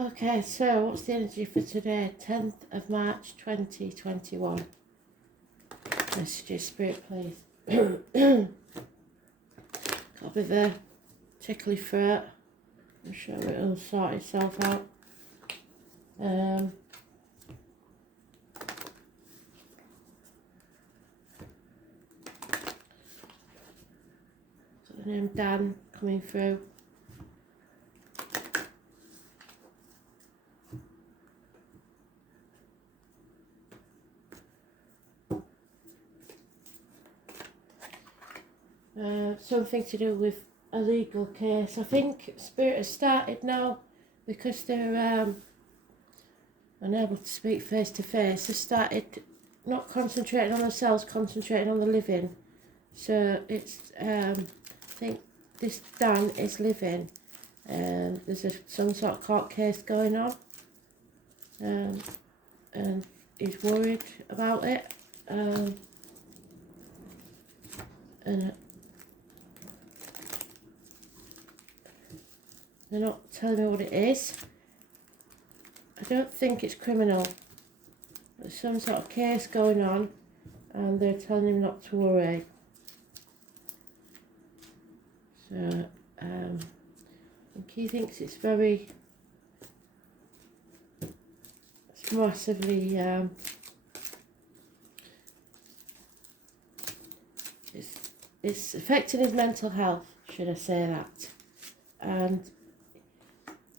Okay, so what's the energy for today? 10th of March 2021. Messages, Spirit, please. Got a bit of a tickly throat. I'm sure it'll sort itself out. Got the name Dan coming through. Something to do with a legal case. I think Spirit has started now because they're unable to speak face to face. They started not concentrating on themselves, concentrating on the living. So it's I think this Dan is living. There's some sort of court case going on, and he's worried about it. And they're not telling me what it is. I don't think it's criminal. There's some sort of case going on, and they're telling him not to worry. So, I think he thinks it's massively, it's affecting his mental health, should I say that. And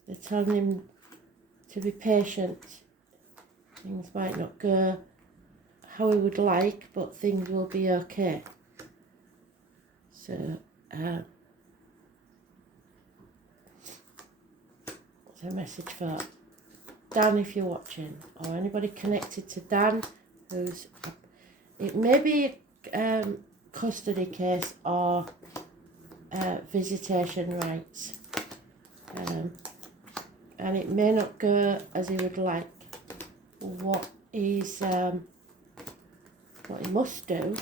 they're telling him to be patient. Things might not go how he would like, but things will be okay. So, what's a message for Dan if you're watching, or anybody connected to Dan it may be a custody case or visitation rights. And it may not go as he would like. What he must do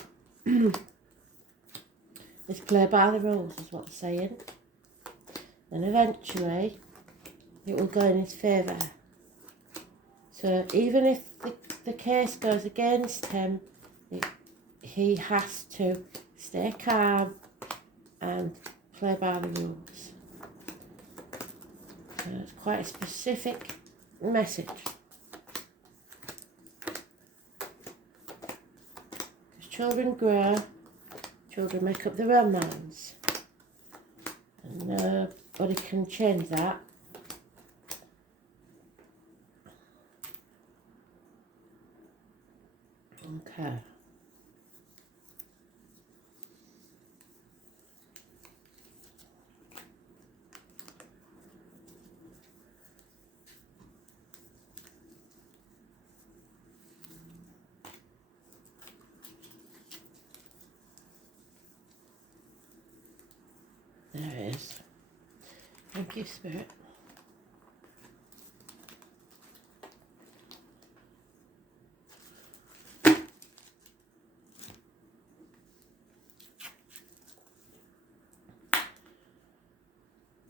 is play by the rules, is what they're saying. And eventually it will go in his favour. So even if the case goes against him, he has to stay calm and play by the rules. So it's quite a specific message. Because children grow, children make up their own minds. And nobody can change that. Okay. There it is. Thank you, Spirit.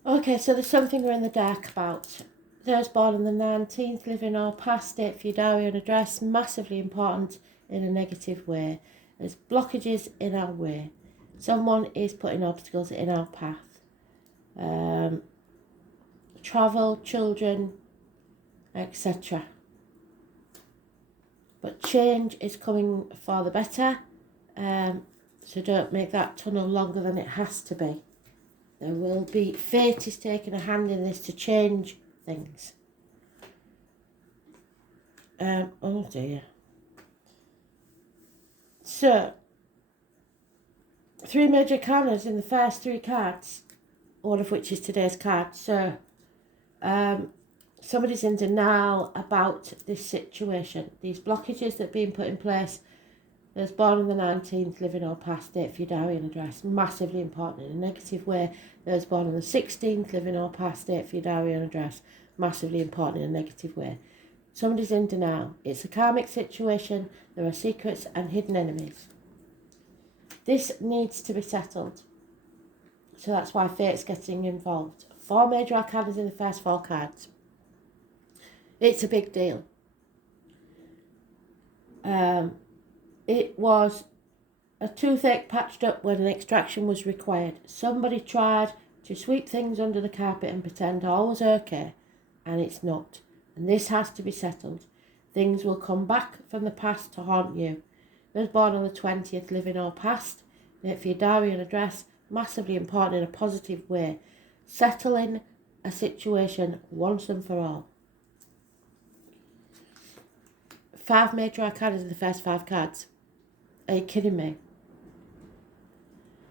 Okay, so there's something we're in the dark about. Those born on the 19th, living or past date for your diary and address, massively important in a negative way. There's blockages in our way. Someone is putting obstacles in our path. Travel, children, etc. But change is coming for the better. So don't make that tunnel longer than it has to be. There will be, fate is taking a hand in this to change things. Oh dear. So, 3 major corners in the first 3 cards, all of which is today's card. So, somebody's in denial about this situation. These blockages that are being put in place. Those born on the 19th, living or past date for your diary and address, massively important in a negative way. Those born on the 16th, living or past date for your diary and address, massively important in a negative way. Somebody's in denial. It's a karmic situation. There are secrets and hidden enemies. This needs to be settled. So that's why fate's getting involved. 4 major arcanas in the first 4 cards. It's a big deal. It was a toothache patched up when an extraction was required. Somebody tried to sweep things under the carpet and pretend all was okay, and it's not. And this has to be settled. Things will come back from the past to haunt you. I was born on the 20th, living or past. Date for your diary and address, massively important in a positive way. Settling a situation once and for all. 5 major arcana in the first 5 cards. Are you kidding me?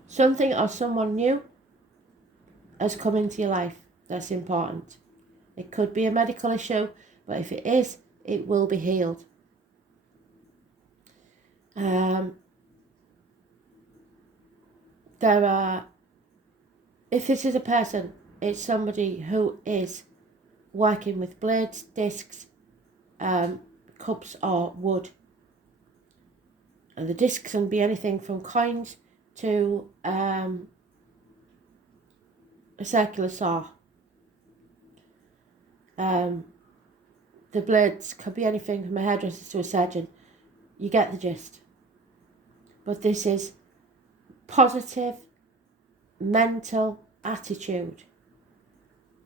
Something or someone new has come into your life that's important. It could be a medical issue, but if it is, it will be healed. If this is a person, it's somebody who is working with blades, discs, cups or wood. And the discs can be anything from coins to a circular saw. The blades can be anything from a hairdresser to a surgeon. You get the gist. But this is positive mental attitude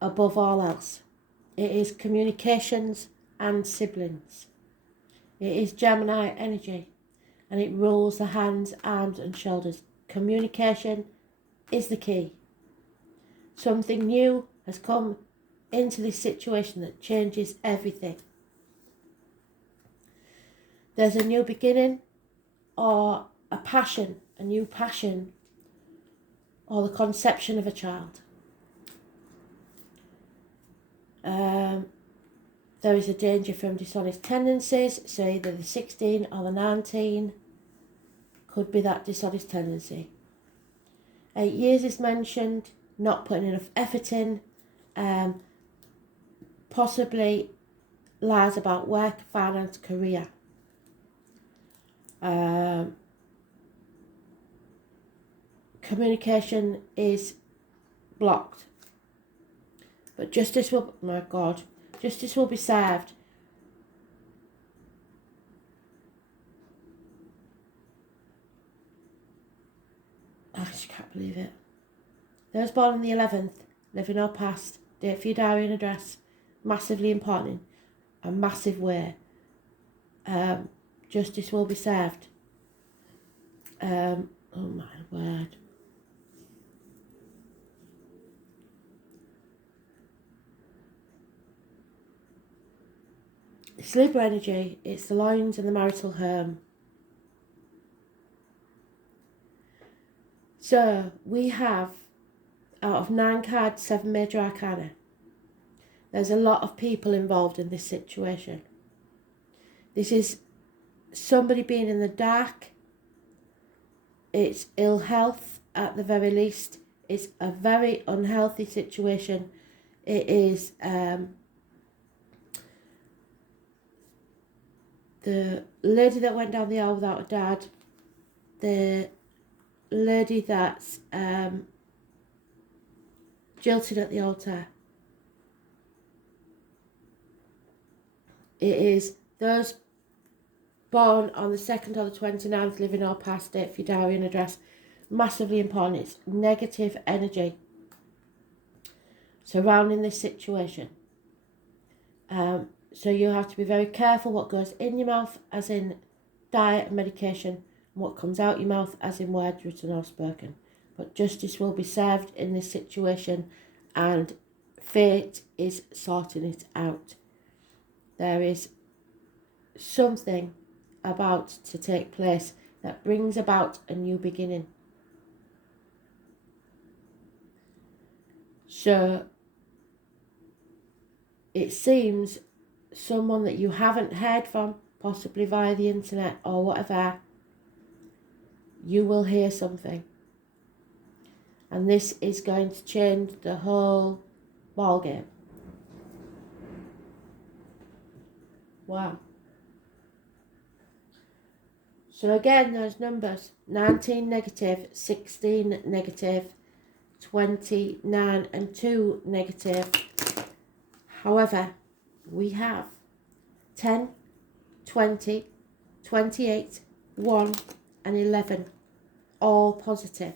above all else. It is communications and siblings. It is Gemini energy, and it rules the hands, arms and shoulders. Communication is the key. Something new has come into this situation that changes everything. There's a new beginning or a passion, a new passion, or the conception of a child. There is a danger from dishonest tendencies, so either the 16 or the 19 could be that dishonest tendency. 8 years is mentioned, not putting enough effort in, possibly lies about work, finance, career. Communication is blocked. But justice will, my God, justice will be served. I just can't believe it. Those born on the 11th, living or past, date for your diary and address, massively important in a massive way. Justice will be served. Oh my word. It's Libra energy, it's the loins and the marital home. So we have, out of 9 cards, 7 major arcana. There's a lot of people involved in this situation. This is somebody being in the dark. It's ill health at the very least. It's a very unhealthy situation. It is the lady that went down the aisle without a dad, the lady that's jilted at the altar. It is those born on the 2nd or the 29th, living or past, date for your diary and address. Massively important. It's negative energy surrounding this situation. So you have to be very careful what goes in your mouth, as in diet and medication, and what comes out your mouth, as in words written or spoken. But justice will be served in this situation, and fate is sorting it out. There is something about to take place that brings about a new beginning. So it seems someone that you haven't heard from, possibly via the internet or whatever, you will hear something. And this is going to change the whole ball game. Wow. So again, those numbers, 19 negative, 16 negative, 29 and 2 negative. However, we have 10, 20, 28, 1 and 11, all positive.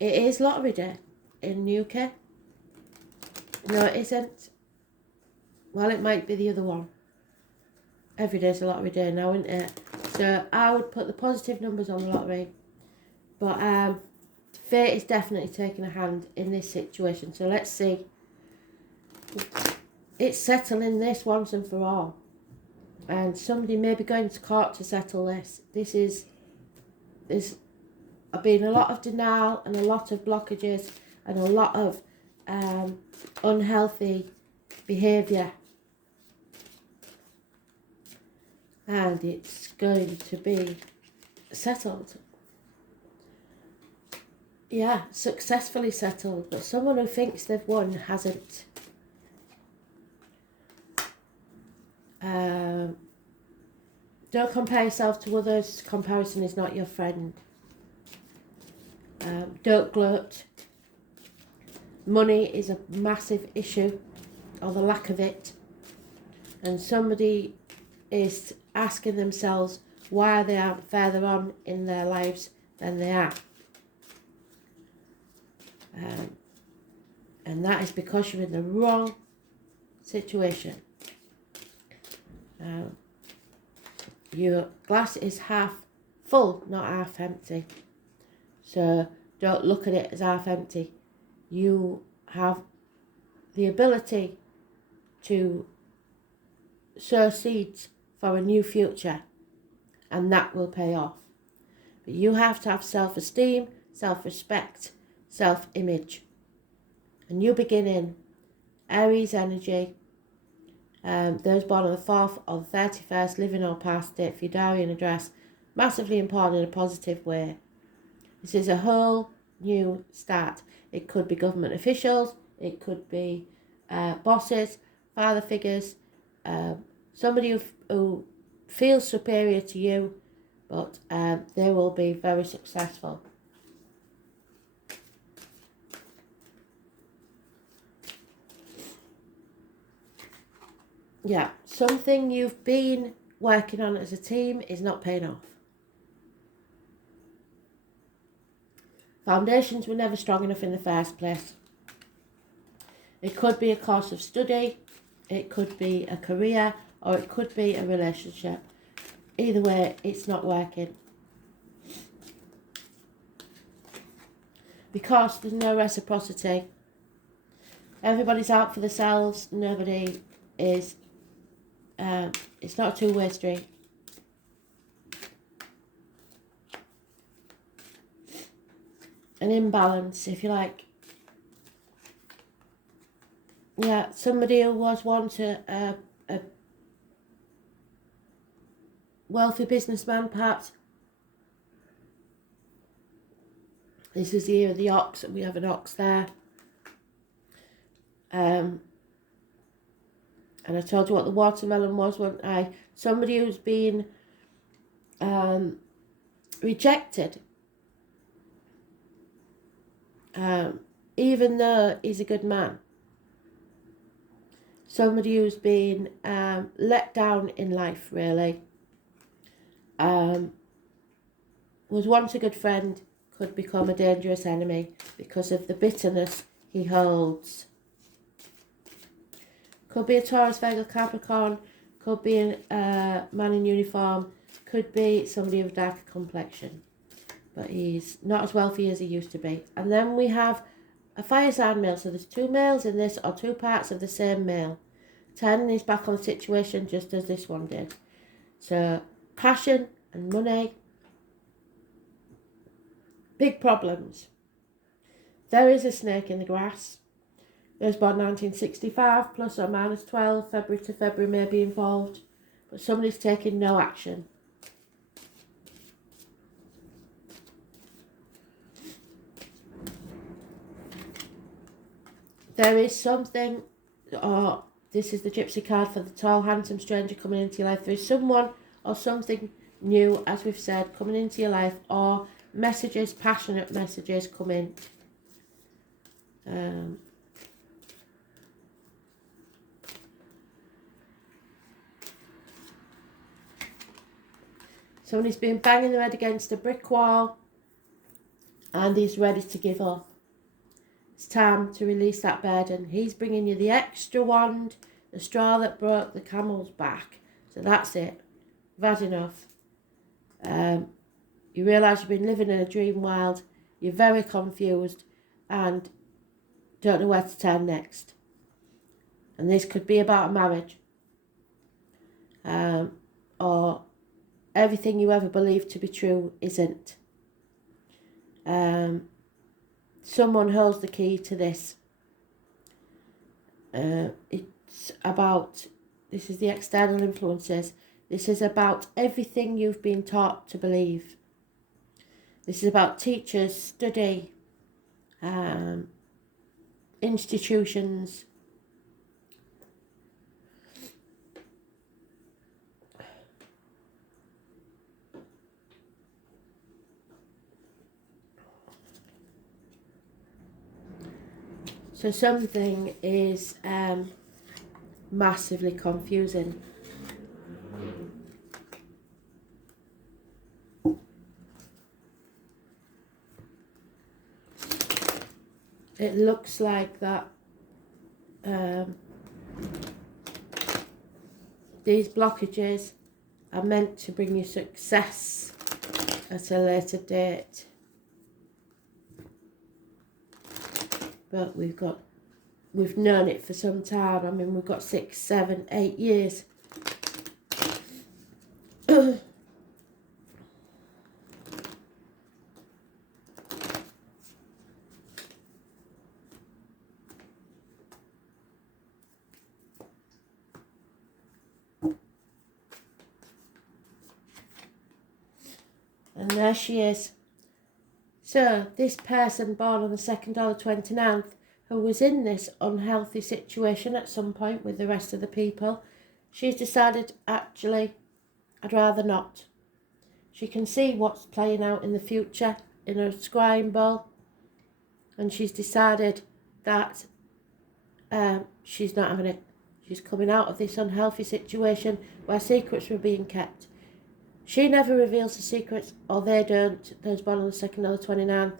It is lottery day in the UK. No, it isn't. Well, it might be the other one. Every day's a lottery day now, isn't it? So I would put the positive numbers on the lottery. But fate is definitely taking a hand in this situation. So let's see. It's settling this once and for all. And somebody may be going to court to settle this. There's been a lot of denial and a lot of blockages and a lot of unhealthy behaviour. And it's going to be settled. Yeah, successfully settled. But someone who thinks they've won hasn't. Don't compare yourself to others. Comparison is not your friend. Don't gloat. Money is a massive issue, or the lack of it. And somebody is asking themselves why they aren't further on in their lives than they are. And that is because you're in the wrong situation. Your glass is half full, not half empty. So don't look at it as half empty. You have the ability to sow seeds for a new future, and that will pay off. But you have to have self-esteem, self-respect, self-image. A new beginning, Aries energy. Those born on the 4th or the 31st, living or past, date for your diary and address. Massively important in a positive way. This is a whole new start. It could be government officials, it could be bosses, father figures, somebody who feels superior to you, but they will be very successful. Yeah, something you've been working on as a team is not paying off. Foundations were never strong enough in the first place. It could be a course of study, it could be a career, or it could be a relationship. Either way, it's not working. Because there's no reciprocity. Everybody's out for themselves, nobody is... it's not a two-way street. An imbalance, if you like. Yeah, somebody who was once a wealthy businessman, perhaps. This is the year of the ox, and we have an ox there. And I told you what the watermelon was, wasn't I? Somebody who's been rejected, even though he's a good man. Somebody who's been let down in life, really. Was once a good friend, could become a dangerous enemy because of the bitterness he holds. Could be a Taurus, Virgo, Capricorn, could be a man in uniform, could be somebody of darker complexion. But he's not as wealthy as he used to be. And then we have a fire sign male. So there's two males in this, or two parts of the same male. 10 is back on the situation just as this one did. So passion and money. Big problems. There is a snake in the grass. Those born 1965, plus or minus 12, February to February may be involved. But somebody's taking no action. There is something, or this is the gypsy card for the tall, handsome stranger coming into your life. There is someone or something new, as we've said, coming into your life, or messages, passionate messages coming. Somebody's been banging their head against a brick wall and he's ready to give up. It's time to release that burden. He's bringing you the extra wand, the straw that broke the camel's back. So that's it. You've had enough. You realise you've been living in a dream world. You're very confused and don't know where to turn next. And this could be about a marriage. Or everything you ever believed to be true isn't. Someone holds the key to this. It's about, this is the external influences. This is about everything you've been taught to believe. This is about teachers, study, institutions. So something is massively confusing. It looks like that these blockages are meant to bring you success at a later date. But we've known it for some time. I mean, we've got 6, 7, 8 years. And there she is. So, this person born on the 2nd or the 29th, who was in this unhealthy situation at some point with the rest of the people, she's decided, actually, I'd rather not. She can see what's playing out in the future in her scrying bowl, and she's decided that she's not having it. She's coming out of this unhealthy situation where secrets were being kept. She never reveals the secrets, or they don't, those born on the 2nd or the 29th,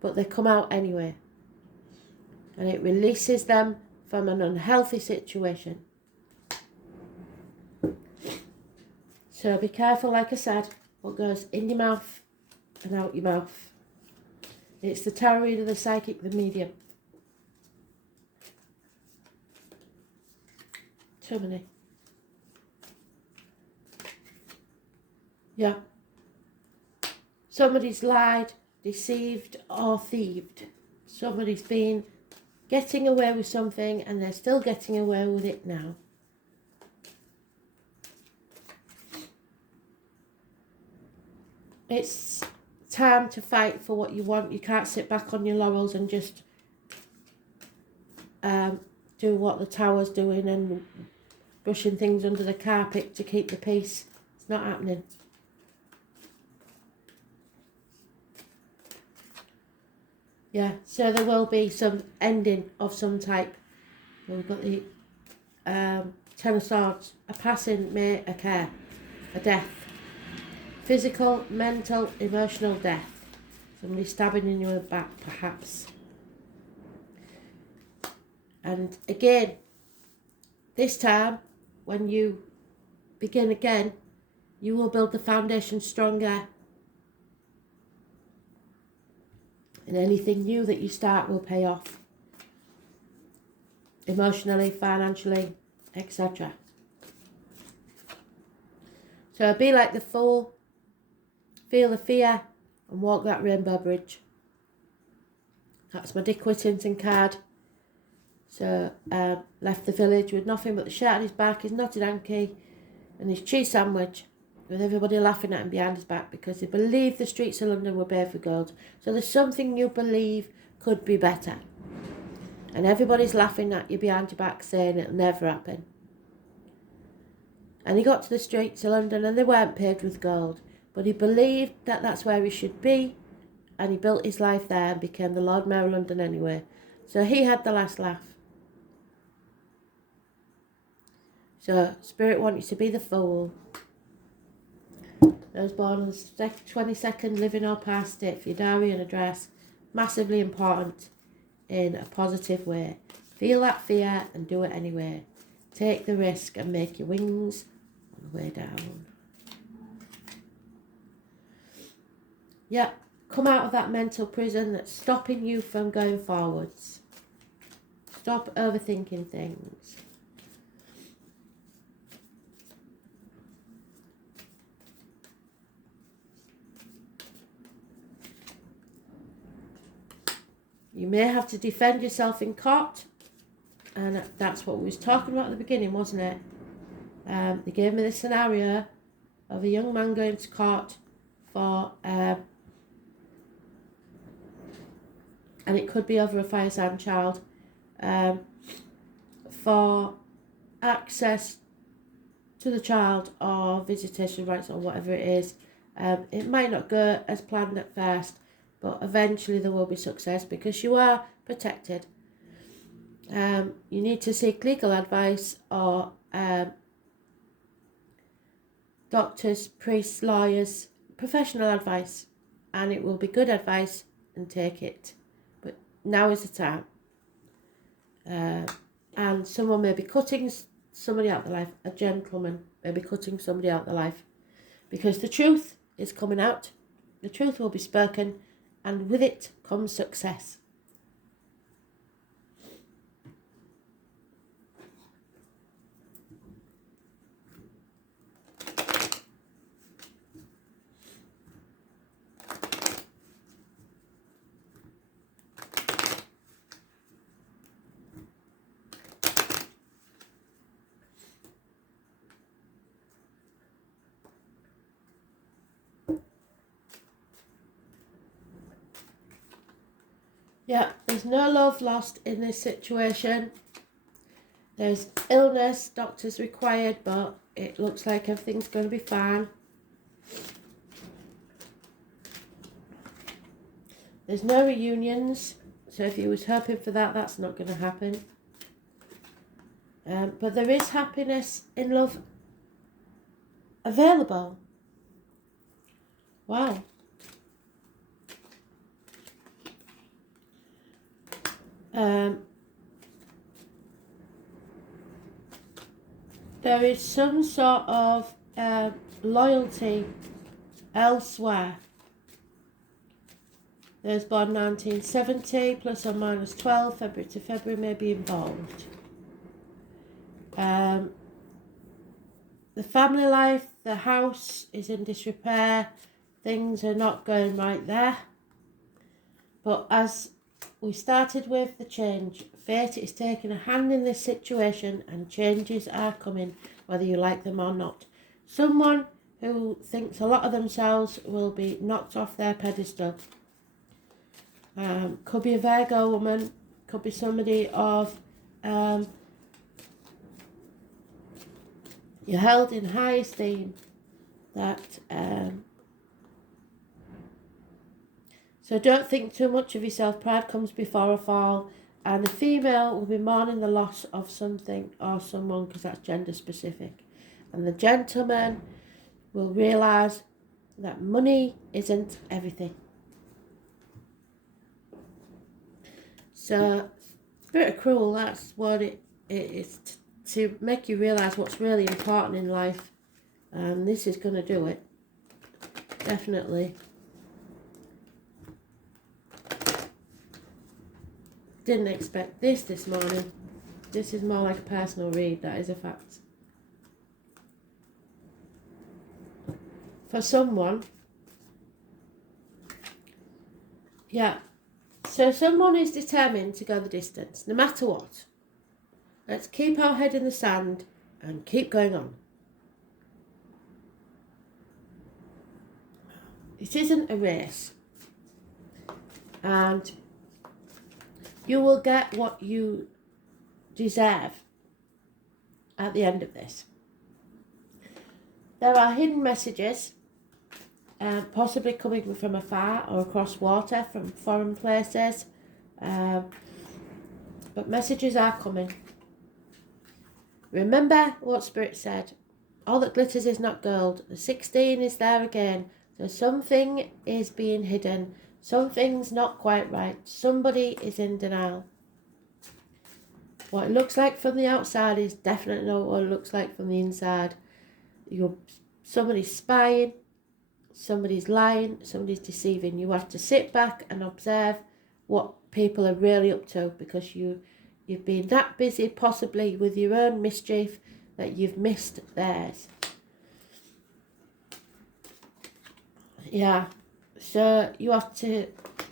but they come out anyway. And it releases them from an unhealthy situation. So be careful, like I said, what goes in your mouth and out your mouth. It's the tarot reader, the psychic, the medium. Too many. Yeah. Somebody's lied, deceived, or thieved. Somebody's been getting away with something and they're still getting away with it now. It's time to fight for what you want. You can't sit back on your laurels and just do what the tower's doing and brushing things under the carpet to keep the peace. It's not happening. Yeah, so there will be some ending of some type. We've got the Ten of Swords. A passing may occur. A death. Physical, mental, emotional death. Somebody stabbing in your back, perhaps. And again, this time, when you begin again, you will build the foundation stronger. And anything new that you start will pay off. Emotionally, financially, etc. So be like the fool. Feel the fear and walk that rainbow bridge. That's my Dick Whittington card. So left the village with nothing but the shirt on his back, his knotted hanky and his cheese sandwich, with everybody laughing at him behind his back because they believed the streets of London were bare for gold. So there's something you believe could be better. And everybody's laughing at you behind your back saying it'll never happen. And he got to the streets of London and they weren't paved with gold. But he believed that that's where he should be. And he built his life there and became the Lord Mayor of London anyway. So he had the last laugh. So Spirit wants you to be the fool. those born on the 22nd, living or past it, for your diary and address. Massively important in a positive way. Feel that fear and do it anyway. Take the risk and make your wings on the way down. Yeah, come out of that mental prison that's stopping you from going forwards. Stop overthinking things. You may have to defend yourself in court, and that's what we was talking about at the beginning, wasn't it? They gave me the scenario of a young man going to court for, and it could be over a firesign child, for access to the child or visitation rights or whatever it is. It might not go as planned at first, but eventually there will be success because you are protected. You need to seek legal advice or doctors, priests, lawyers, professional advice, and it will be good advice, and take it. But now is the time. And someone may be cutting somebody out of their life, a gentleman may be cutting somebody out of their life, because the truth is coming out. The truth will be spoken, and with it comes success. Yeah, there's no love lost in this situation. There's illness, doctors required, but it looks like everything's going to be fine. There's no reunions, so if you was hoping for that, that's not going to happen. But there is happiness in love available. Wow. There is some sort of loyalty elsewhere. There's born 1970, plus or minus 12, February to February may be involved. The family life, the house is in disrepair, things are not going right there. But as we started with the change, fate is taking a hand in this situation and changes are coming, whether you like them or not. Someone who thinks a lot of themselves will be knocked off their pedestal. Could be a Virgo woman, could be somebody of you're held in high esteem, that so don't think too much of yourself. Pride comes before a fall, and the female will be mourning the loss of something or someone, because that's gender specific, and the gentleman will realise that money isn't everything. So Spirit of Cruel, that's what it is, to make you realise what's really important in life, and this is going to do it, definitely. Didn't expect this morning. This is more like a personal read, that is a fact. For someone, yeah, so someone is determined to go the distance, no matter what. Let's keep our head in the sand and keep going on. It isn't a race, and you will get what you deserve at the end of this. There are hidden messages, possibly coming from afar or across water from foreign places, but messages are coming. Remember what Spirit said. all that glitters is not gold. The 16 is there again. So something is being hidden. Something's not quite right. Somebody is in denial. What it looks like from the outside is definitely not what it looks like from the inside. Somebody's spying, somebody's lying, somebody's deceiving. You have to sit back and observe what people are really up to, because you've been that busy possibly with your own mischief that you've missed theirs. Yeah, so you have to,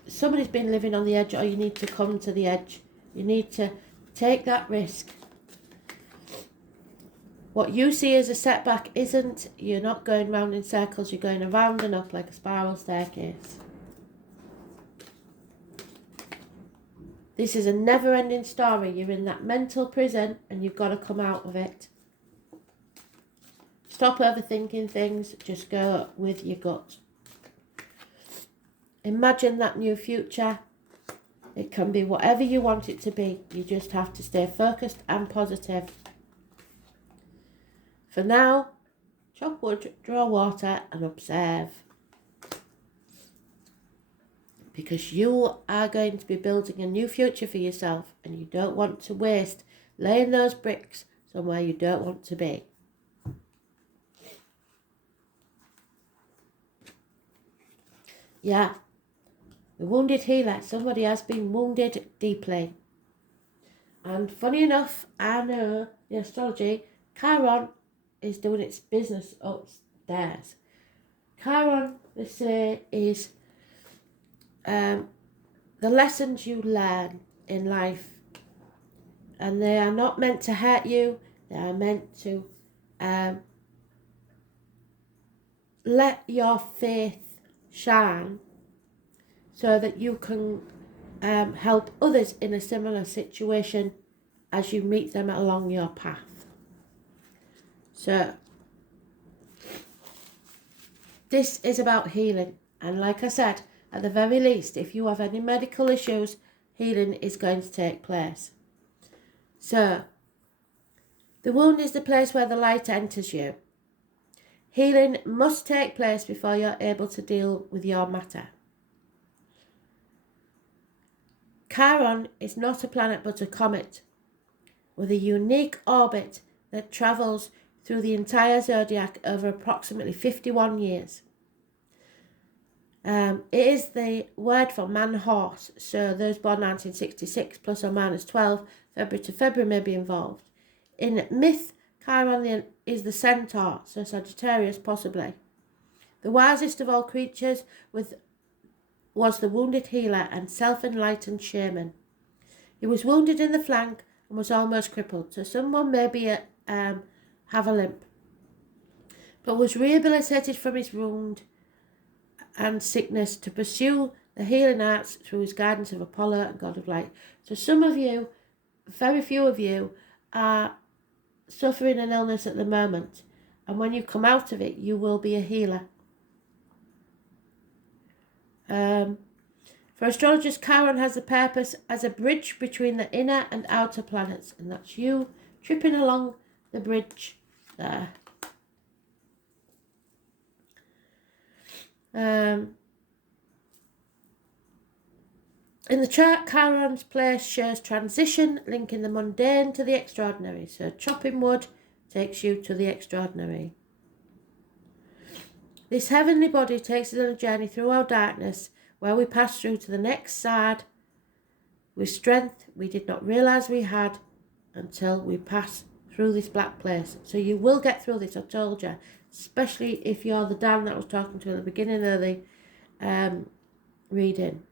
somebody's been living on the edge, or you need to come to the edge. You need to take that risk. What you see as a setback isn't. You're not going round in circles, you're going around and up like a spiral staircase. This is a never-ending story. You're in that mental prison and you've got to come out of it. Stop overthinking things, just go with your gut. Imagine that new future. It can be whatever you want it to be. You just have to stay focused and positive. For now, chop wood, draw water and observe. Because you are going to be building a new future for yourself, and you don't want to waste laying those bricks somewhere you don't want to be. Yeah, the wounded healer. Somebody has been wounded deeply. And funny enough, I know the astrology, Chiron is doing its business upstairs. Chiron, they say, is the lessons you learn in life, and they are not meant to hurt you. They are meant to let your faith shine so that you can help others in a similar situation as you meet them along your path. So this is about healing, and like I said, at the very least, if you have any medical issues, healing is going to take place. So the wound is the place where the light enters you. Healing must take place before you're able to deal with your matter. Chiron is not a planet but a comet with a unique orbit that travels through the entire zodiac over approximately 51 years. It is the word for man-horse, so those born 1966 plus or minus 12 February to February may be involved. In myth, Chiron is the centaur, so Sagittarius possibly. The wisest of all creatures was the wounded healer and self-enlightened shaman. He was wounded in the flank and was almost crippled, so someone maybe have a limp, but was rehabilitated from his wound and sickness to pursue the healing arts through his guidance of Apollo and God of Light. So some of you, very few of you, are suffering an illness at the moment, and when you come out of it, you will be a healer. For astrologers, Chiron has the purpose as a bridge between the inner and outer planets, and that's you tripping along the bridge there. In the chart, Chiron's place shows transition, linking the mundane to the extraordinary. So chopping wood takes you to the extraordinary. This heavenly body takes us on a journey through our darkness, where we pass through to the next side with strength we did not realise we had until we pass through this black place. So you will get through this, I told you, especially if you're the Dan that I was talking to at the beginning of the reading.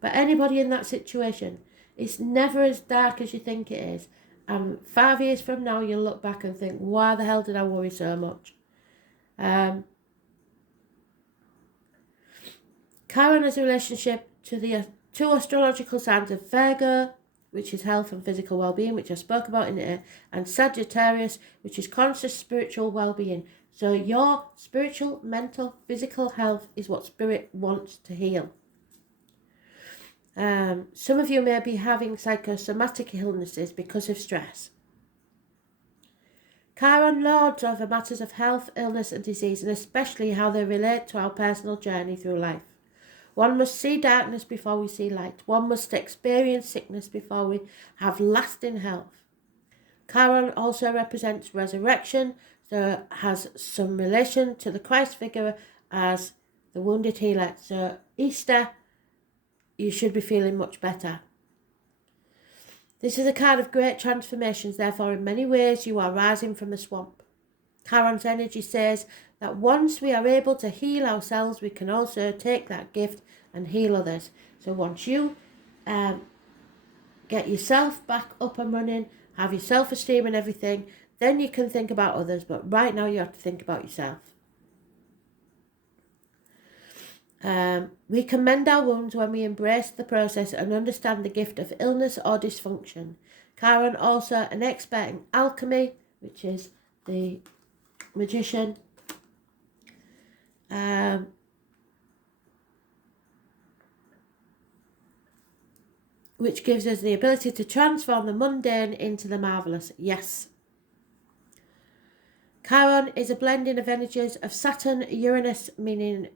But anybody in that situation, it's never as dark as you think it is. And 5 years from now, you'll look back and think, why the hell did I worry so much? Chiron has a relationship to the two astrological signs of Virgo, which is health and physical well-being, which I spoke about in it, and Sagittarius, which is conscious spiritual well-being. So your spiritual, mental, physical health is what spirit wants to heal. Some of you may be having psychosomatic illnesses because of stress. Chiron lords over matters of health, illness and disease, and especially how they relate to our personal journey through life. One must see darkness before we see light. One must experience sickness before we have lasting health. Chiron also represents resurrection, so it has some relation to the Christ figure as the wounded healer. So Easter, you should be feeling much better. This is a card of great transformations, therefore in many ways you are rising from the swamp. Chiron's energy says that once we are able to heal ourselves, we can also take that gift and heal others. So once you get yourself back up and running, have your self-esteem and everything, then you can think about others. But right now you have to think about yourself. We can mend our wounds when we embrace the process and understand the gift of illness or dysfunction. Chiron also an expert in alchemy, which is the magician. Which gives us the ability to transform the mundane into the marvellous. Yes. Chiron is a blending of energies of Saturn, Uranus, meaning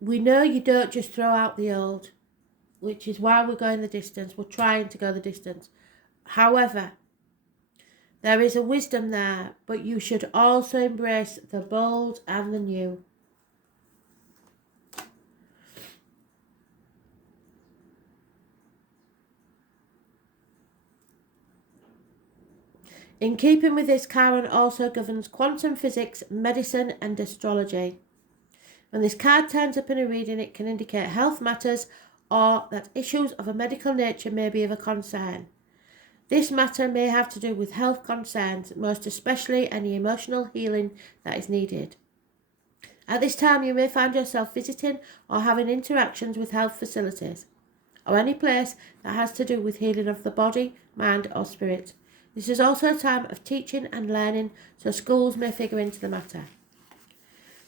we know you don't just throw out the old, which is why we're going the distance. We're trying to go the distance. However, there is a wisdom there, but you should also embrace the bold and the new. In keeping with this, Chiron also governs quantum physics, medicine and astrology. When this card turns up in a reading, it can indicate health matters or that issues of a medical nature may be of a concern. This matter may have to do with health concerns, most especially any emotional healing that is needed. At this time, you may find yourself visiting or having interactions with health facilities or any place that has to do with healing of the body, mind or spirit. This is also a time of teaching and learning, so schools may figure into the matter.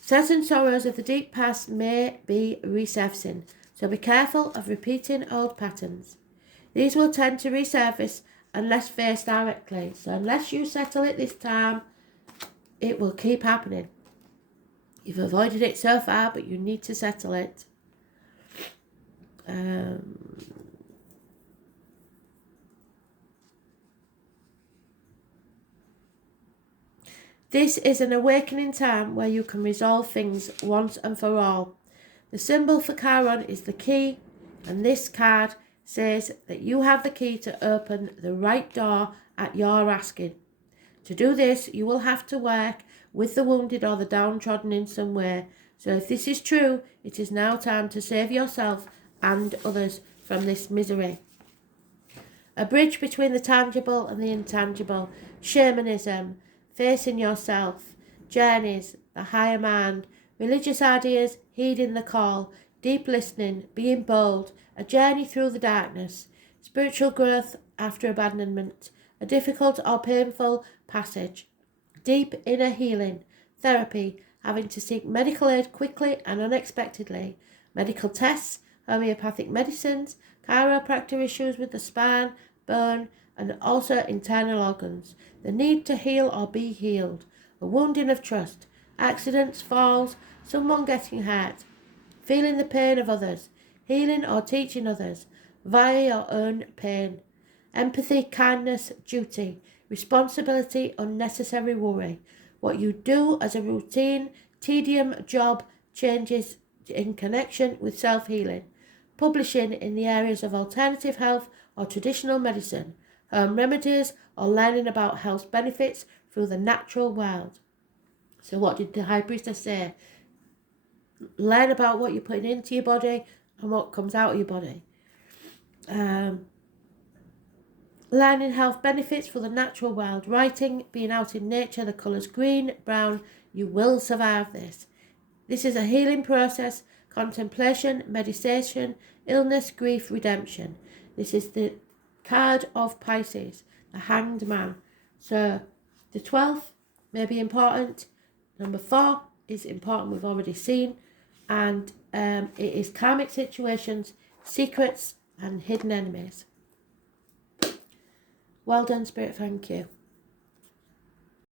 Certain sorrows of the deep past may be resurfacing, so be careful of repeating old patterns. These will tend to resurface unless faced directly. So unless you settle it this time, it will keep happening. You've avoided it so far, but you need to settle it. This is an awakening time where you can resolve things once and for all. The symbol for Chiron is the key, and this card says that you have the key to open the right door at your asking. To do this, you will have to work with the wounded or the downtrodden in some way. So if this is true, it is now time to save yourself and others from this misery. A bridge between the tangible and the intangible, shamanism, facing yourself, journeys, the higher mind, religious ideas, heeding the call, deep listening, being bold, a journey through the darkness, spiritual growth after abandonment, a difficult or painful passage, deep inner healing, therapy, having to seek medical aid quickly and unexpectedly, medical tests, homeopathic medicines, chiropractor issues with the spine, bone, and also internal organs, the need to heal or be healed, a wounding of trust, accidents, falls, someone getting hurt, feeling the pain of others, healing or teaching others via your own pain, empathy, kindness, duty, responsibility, unnecessary worry, what you do as a routine, tedium, job, changes in connection with self-healing, publishing in the areas of alternative health or traditional medicine, home remedies, or learning about health benefits through the natural world. So what did the High Priestess say? Learn about what you're putting into your body and what comes out of your body. Learning health benefits for the natural world. Writing, being out in nature, the colours green, brown. You will survive this. This is a healing process, contemplation, meditation, illness, grief, redemption. This is the card of Pisces, the Hanged Man. So the 12th may be important. Number 4 is important, we've already seen. And it is karmic situations, secrets and hidden enemies. Well done, Spirit, thank you.